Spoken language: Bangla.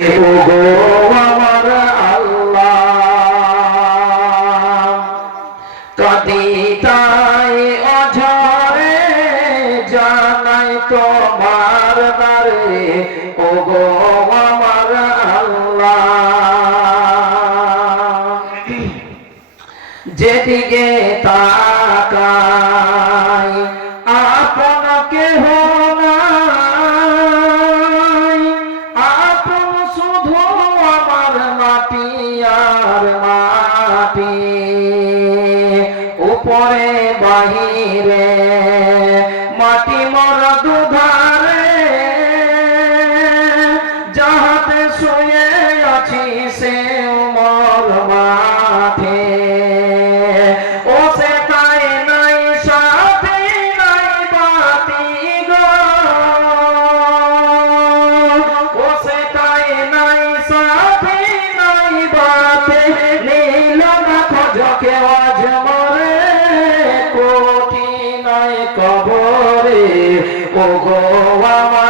ওগো আমার আল্লাহ, কাঁদি তাই অঝরে জানাই তোমার নারে। ওগো আমার আল্লাহ, যেদিকে তাকাই আপন কেহ নাই, আপন শুধু আমার মাটি আর মাটি। উপরে বাহিরে মাটি মোর দুধারে, যাহাতে শুয়ে আছি সে মোর মাঠে। ও সে তাই নাই সাথী নাই বাতি গো, ও সে তাই নাই সাথী নাই বাতি। নীল না খোঁজকে আজ মরে কোটি নাই কবরে। ওগো আমার